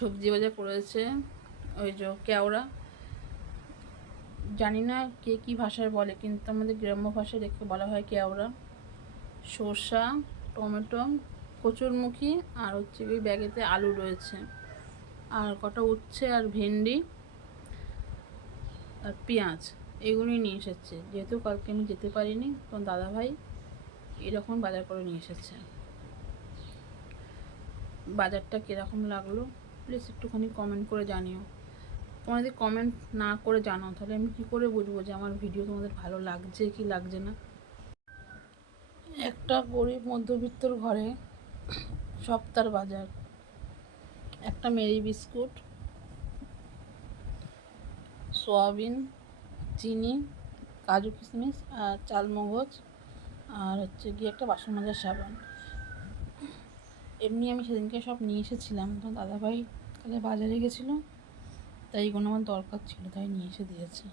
সবজি বাজার করেছে ওই যে কেওড়া, জানি না কে কী ভাষায় বলে, কিন্তু আমাদের গ্রাম্য ভাষায় দেখতে বলা হয় কেওড়া, শসা, টমেটো, কচুরমুখী, আর হচ্ছে ওই ব্যাগেতে আলু রয়েছে, আর কটা উচ্ছে আর ভেন্ডি আর পেঁয়াজ, এগুলোই নিয়ে এসেছে। যেহেতু কালকে আমি যেতে পারিনি, তখন দাদাভাই এরকম বাজার করে নিয়ে এসেছে। বাজারটা কীরকম লাগলো প্লিজ একটুখানি কমেন্ট করে জানিও। তোমরা যদি কমেন্ট না করে জানাও তাহলে আমি কী করে বুঝবো যে আমার ভিডিও তোমাদের ভালো লাগছে কি লাগছে না। একটা গরিব মধ্যবিত্তর ঘরে সপ্তাহের বাজার, একটা মেরি বিস্কুট, সয়াবিন, চিনি, কাজু কিশমিশ আর চালমগজ, আর হচ্ছে গিয়ে একটা বাসন মাজার সাবান। এমনি আমি সেদিনকে সব নিয়ে এসেছিলাম, তো দাদাভাই তাহলে বাজারে গেছিলো, তাই এগুলো আমার দরকার ছিল, তাই নিয়ে এসে দিয়েছে।